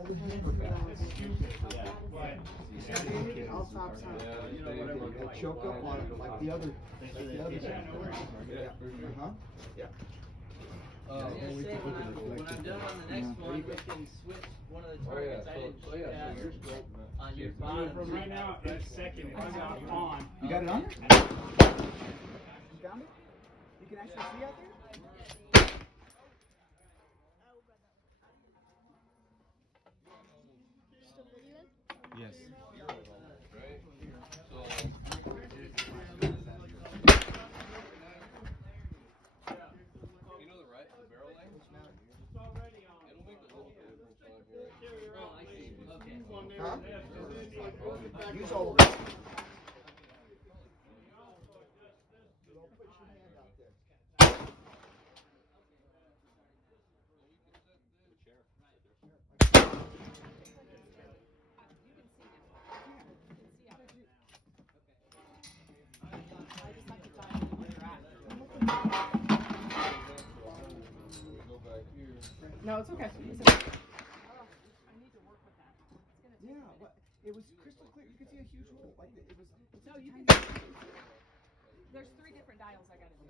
hold the hammer back. I'll stop sign. And choke up on it like the other guy. Yeah. Uh-huh. Yeah. I was gonna say, when I'm done on the next one, we can switch one of the targets. I didn't shoot that on your bottom. From right now, that's second. If I got on. You got it on there? You found it? You can actually see out there? Yes. Oh, I see. Okay. Huh? Use all of it. No, it's okay. Yeah, what? It was crystal clear. You could see a huge hole. Like it was. No, you can see. There's 3 different dials I gotta do.